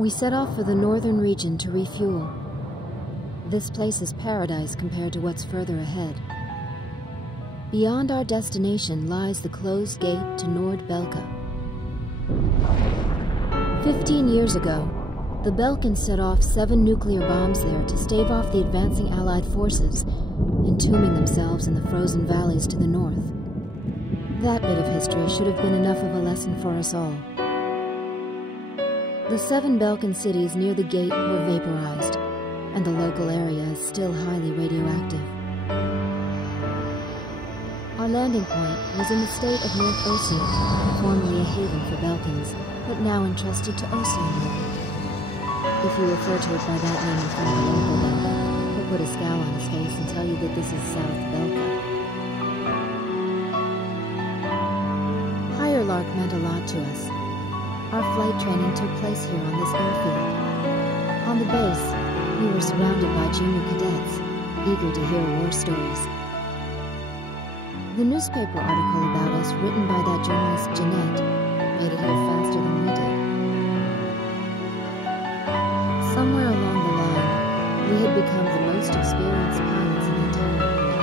We set off for the northern region to refuel. This place is paradise compared to what's further ahead. Beyond our destination lies the closed gate to Nord-Belka. 15 years ago, the Belkans set off 7 nuclear bombs there to stave off the advancing Allied forces, entombing themselves in the frozen valleys to the north. That bit of history should have been enough of a lesson for us all. The 7 Belkan cities near the gate were vaporized, and the local area is still highly radioactive. Our landing point was in the state of North Ossia, formerly a haven for Belkans, but now entrusted to Ossia. If you refer to it by that name in front of a local Belkan, he'll put a scowl on his face and tell you that this is South Belka. Higher Lark meant a lot to us. Our flight training took place here on this airfield. On the base, we were surrounded by junior cadets, eager to hear war stories. The newspaper article about us written by that journalist Jeanette made it here faster than we did. Somewhere along the line, we had become the most experienced pilots in the entire world.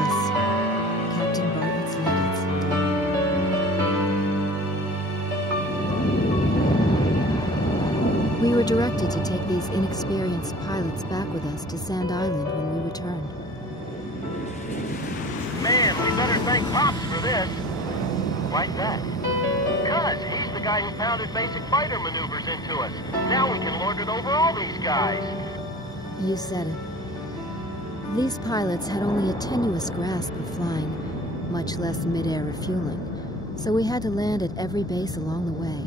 Us, Captain Bartlett's Nuggets. We were directed to take these inexperienced pilots back with us to Sand Island when we returned. Man, we better thank Pops for this. Why's that? Because he's the guy who pounded basic fighter maneuvers into us. Now we can lord it over all these guys. You said it. These pilots had only a tenuous grasp of flying, much less mid-air refueling, so we had to land at every base along the way.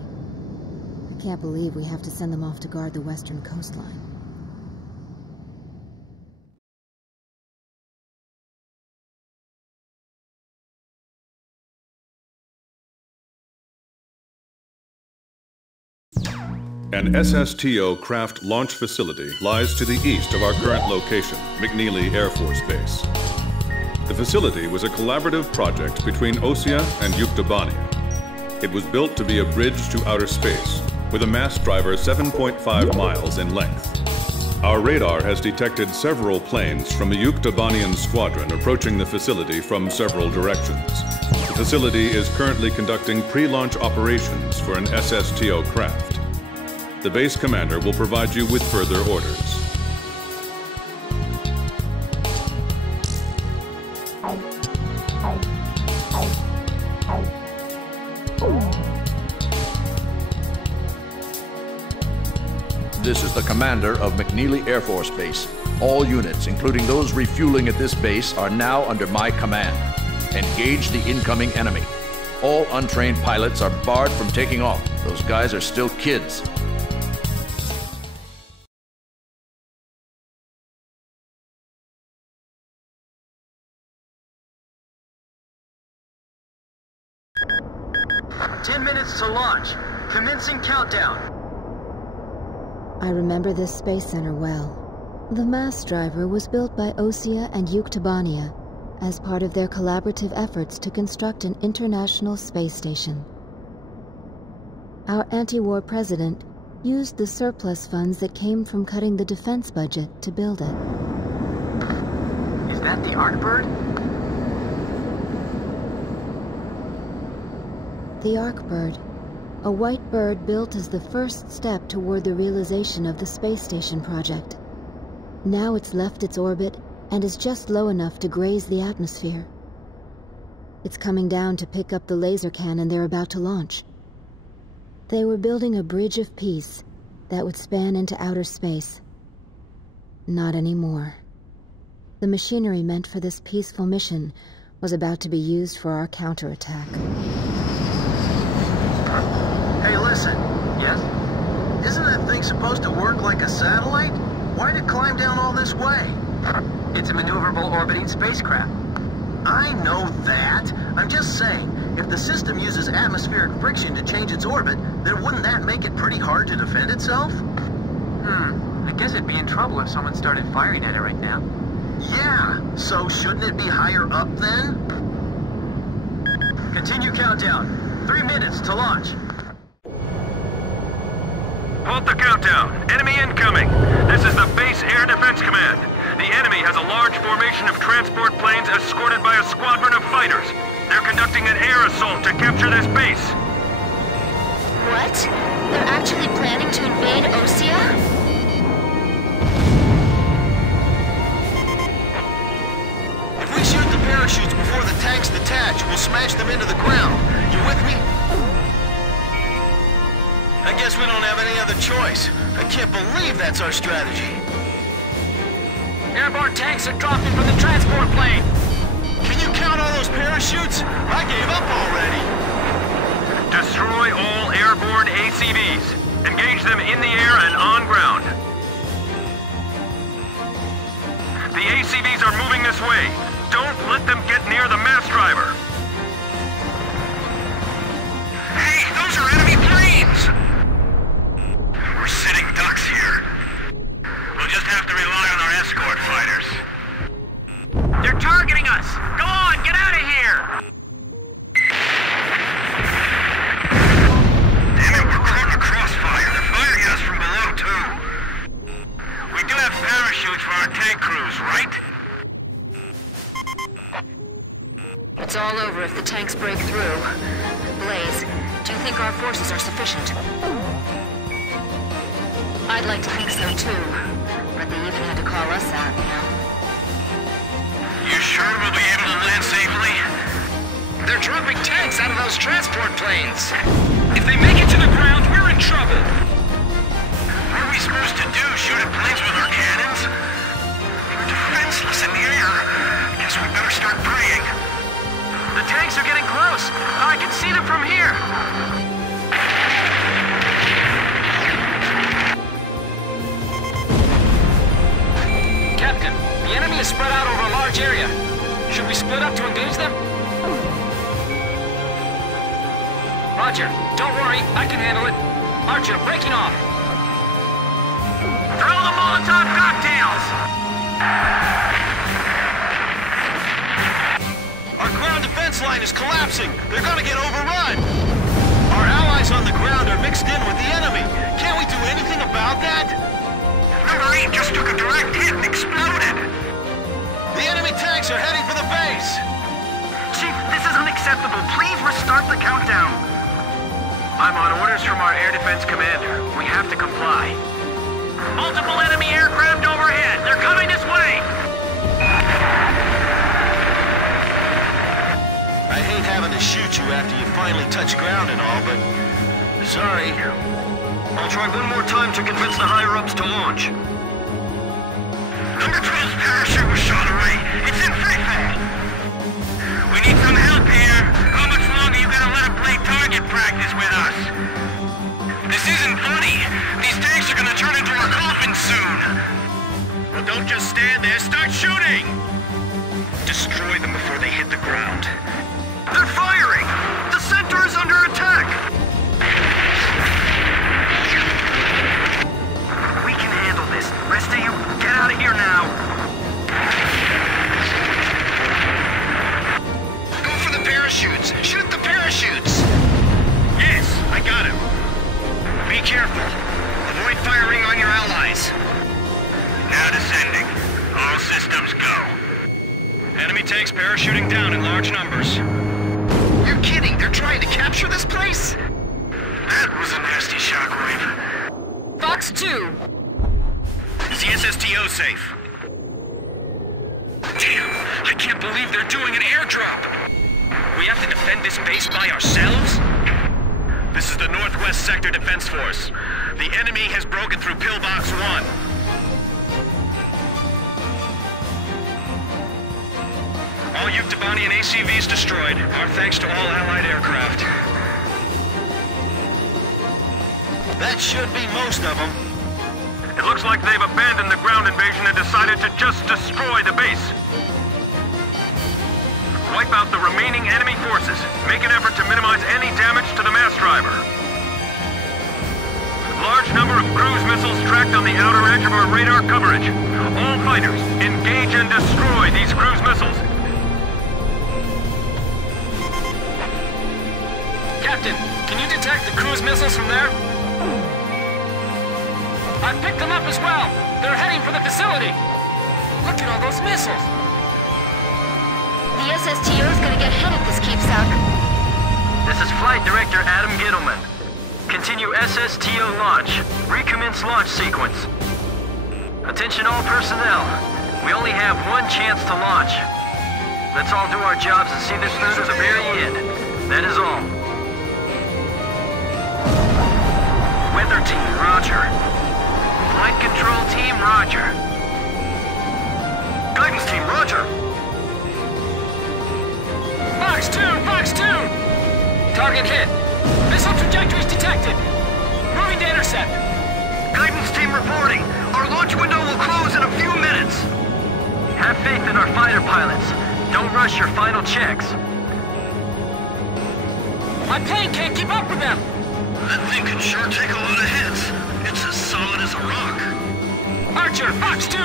I can't believe we have to send them off to guard the western coastline. An SSTO craft launch facility lies to the east of our current location, McNeely Air Force Base. The facility was a collaborative project between Ossia and Yuktobania. It was built to be a bridge to outer space, with a mass driver 7.5 miles in length. Our radar has detected several planes from a Yuktobanian squadron approaching the facility from several directions. The facility is currently conducting pre-launch operations for an SSTO craft. The base commander will provide you with further orders. This is the commander of McNeely Air Force Base. All units, including those refueling at this base, are now under my command. Engage the incoming enemy. All untrained pilots are barred from taking off. Those guys are still kids. To launch. Commencing countdown. I remember this space center well. The mass driver was built by Ossia and Yuktobania as part of their collaborative efforts to construct an international space station. Our anti-war president used the surplus funds that came from cutting the defense budget to build it. Is that the Arkbird? The Arkbird. A white bird built as the first step toward the realization of the space station project. Now it's left its orbit and is just low enough to graze the atmosphere. It's coming down to pick up the laser cannon they're about to launch. They were building a bridge of peace that would span into outer space. Not anymore. The machinery meant for this peaceful mission was about to be used for our counterattack. Hey, listen. Yes? Isn't that thing supposed to work like a satellite? Why'd it climb down all this way? It's a maneuverable orbiting spacecraft. I know that. I'm just saying, if the system uses atmospheric friction to change its orbit, then wouldn't that make it pretty hard to defend itself? I guess it'd be in trouble if someone started firing at it right now. Yeah, so shouldn't it be higher up then? Continue countdown. 3 minutes to launch. Halt the countdown. Enemy incoming. This is the Base Air Defense Command. The enemy has a large formation of transport planes escorted by a squadron of fighters. They're conducting an air assault to capture this base. What? They're actually planning to invade Osea? If we shoot the parachutes before the tanks detach, we'll smash them into the ground. You with me? I guess we don't have any other choice. I can't believe that's our strategy. Airborne tanks are dropping from the transport plane. Can you count all those parachutes? I gave up already. Destroy all airborne ACVs. Engage them in the air and on ground. The ACVs are moving this way. Don't let them get near the mass driver. Hey, those are enemy planes! We're sitting ducks here. We'll just have to rely on our escort fighters. They're targeting us! Go on, get out of here! Damn it, we're caught in a crossfire. They're firing at us from below, too. We do have parachutes for our tank crews, right? It's all over if the tanks break through. Blaze, do you think our forces are sufficient? I'd like to think so too, but they even had to call us out, you know. You sure we'll be able to land safely? They're dropping tanks out of those transport planes. If they make it to the ground, we're in trouble. What are we supposed to do? Shoot at planes with our cannons? We're defenseless in the air. Guess we better start praying. The tanks are getting close. I can see them from here. Captain, the enemy is spread out over a large area. Should we split up to engage them? Roger. Don't worry, I can handle it. Archer, breaking off. Throw the Molotov cocktails! Our ground defense line is collapsing. They're gonna get overrun. Our allies on the ground are mixed in with the enemy. Can't we do anything about that? Number 8 just took a direct hit and exploded. The enemy tanks are heading for the base. Chief, this is unacceptable. Please restart the countdown. I'm on orders from our air defense commander. We have to comply. Multiple enemy aircraft overhead. They're coming this way. I hate having to shoot you after you finally touch ground and all, but sorry. I'll try one more time to convince the higher-ups to launch. Number 12's parachute was shot away. It's in free fall. We need some help here. How much longer you gonna let them play target practice with us? This isn't funny. These tanks are gonna turn into our coffins soon. Well, don't just stand there. Start shooting! Destroy them before they hit the ground. They're firing! The center is under attack! We can handle this. Rest of you, get out of here now! Go for the parachutes. Shoot the parachutes. Yes, I got him. Be careful. Avoid firing on your allies. Now descending. All systems go. Enemy tanks parachuting down in large numbers. You're kidding. They're trying to capture this place? That was a nasty shockwave. Fox 2! Is the SSTO safe? Damn! I can't believe they're doing an airdrop! We have to defend this base by ourselves? This is the Northwest Sector Defense Force. The enemy has broken through Pillbox 1. All Yuktabanian ACVs destroyed. Our thanks to all Allied aircraft. That should be most of them. It looks like they've abandoned the ground invasion and decided to just destroy the base. Wipe out the remaining enemy forces. Make an effort to minimize any damage to the mass driver. Large number of cruise missiles tracked on the outer edge of our radar coverage. All fighters, engage and destroy these cruise missiles. Captain, can you detect the cruise missiles from there? I picked them up as well. They're heading for the facility. Look at all those missiles. The SSTO is gonna get hit if this keeps up. This is Flight Director Adam Gittleman. Continue SSTO launch. Recommence launch sequence. Attention all personnel. We only have one chance to launch. Let's all do our jobs and see this through to the very end. That is all. Weather team, roger. Flight control team, roger. Guidance team, roger. Fox 2! Fox 2! Target hit. Missile trajectories detected. Moving to intercept. Guidance team reporting. Our launch window will close in a few minutes. Have faith in our fighter pilots. Don't rush your final checks. My plane can't keep up with them. That thing can sure take a lot of hits. It's as solid as a rock. Archer, Fox 2!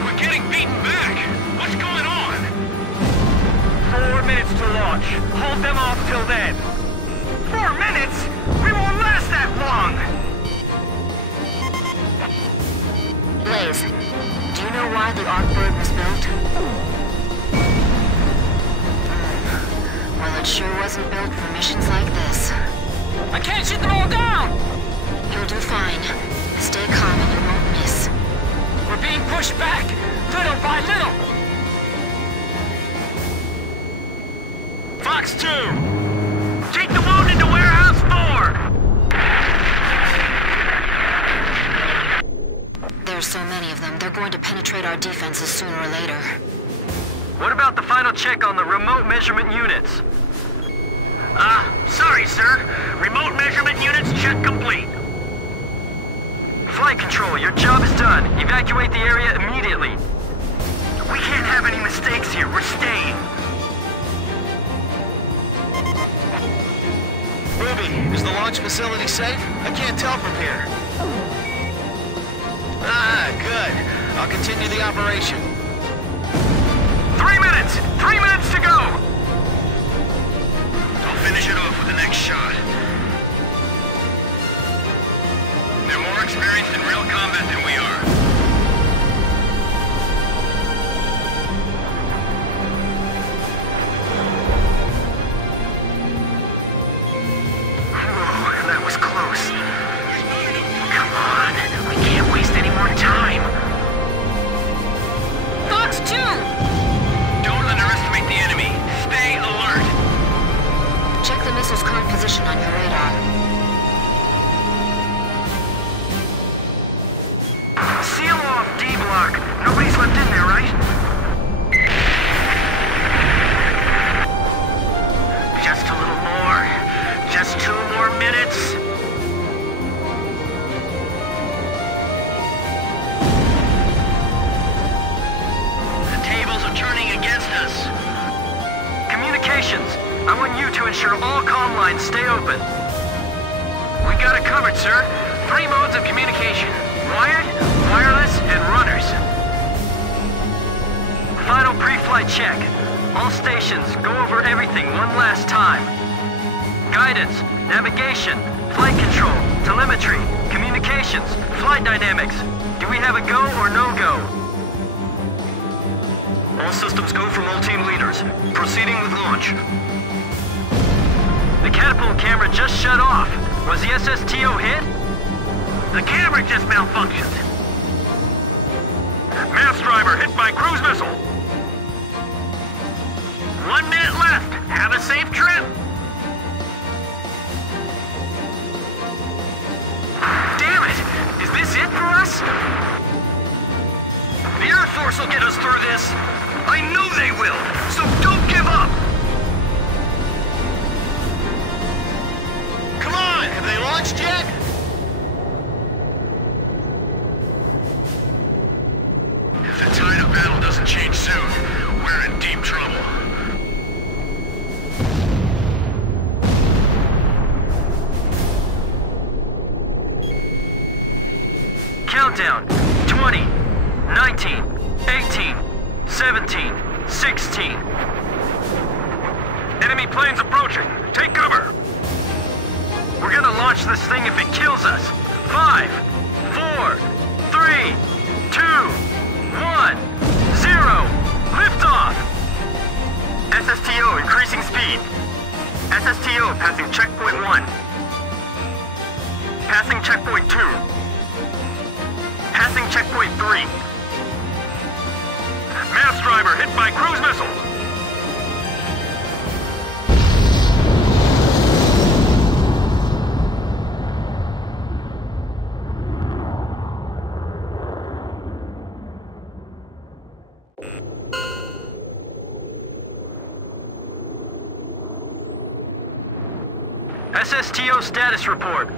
We're getting beaten back. What's going on? 4 minutes to launch. Hold them off till then. 4 minutes? We won't last that long! Blaze, do you know why the Arc Bird was built? Well, it sure wasn't built for missions like this. I can't shoot them all down! You'll do fine. Stay calm and you won't miss. We're being pushed back, little by little! Fox 2! Take the wounded to Warehouse 4! There's so many of them, they're going to penetrate our defenses sooner or later. What about the final check on the remote measurement units? Sorry, sir. Remote measurement units check complete. Flight control, your job is done. Evacuate the area immediately. We can't have any mistakes here. We're staying. Ruby, is the launch facility safe? I can't tell from here. Good. I'll continue the operation. 3 minutes! 3 minutes to go! I'll finish it off with the next shot. They're more experienced in real combat than we are. Whoa, that was close. Come on, we can't waste any more time. Fox 2! Don't underestimate the enemy. Stay alert. Check the missile's current position on your radar. Seal off D-block. Nobody's left in there, right? Just a little more. Just 2 more minutes. The tables are turning against us. Communications. I want you to ensure all comm lines stay open. We got it covered, sir. 3 modes of communication. Wired, wireless, and runners. Final pre-flight check. All stations, go over everything one last time. Guidance, navigation, flight control, telemetry, communications, flight dynamics. Do we have a go or no-go? All systems go from all team leaders. Proceeding with launch. The catapult camera just shut off. Was the SSTO hit? The camera just malfunctioned. Mass driver hit by cruise missile. 1 minute left. Have a safe trip. Damn it! Is this it for us? The Air Force will get us through this. I know they will. So don't give up. Come on! Have they launched yet? If the tide of battle doesn't change soon, we're in deep trouble. Countdown. 20, 19, 18, 17, 16. Enemy planes approaching. Take cover. We're gonna launch this thing if it kills us. 5, 4, 3, 2, 1, 0. Liftoff! SSTO increasing speed. SSTO passing checkpoint 1. Passing checkpoint 2. Passing checkpoint 3. Mass driver hit by cruise missile. SSTO status report.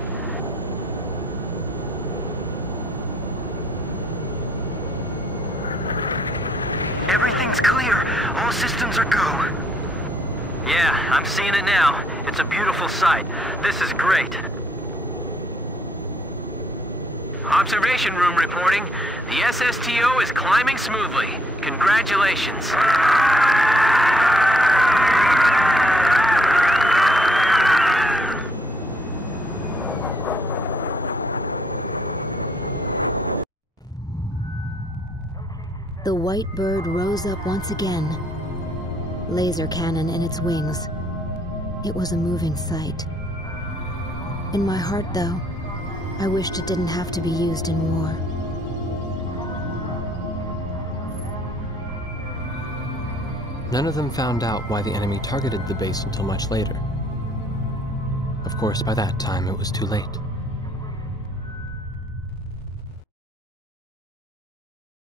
Everything's clear. All systems are go. Yeah, I'm seeing it now. It's a beautiful sight. This is great. Observation room reporting. The SSTO is climbing smoothly. Congratulations. The white bird rose up once again, laser cannon in its wings. It was a moving sight. In my heart, though, I wished it didn't have to be used in war. None of them found out why the enemy targeted the base until much later. Of course, by that time it was too late.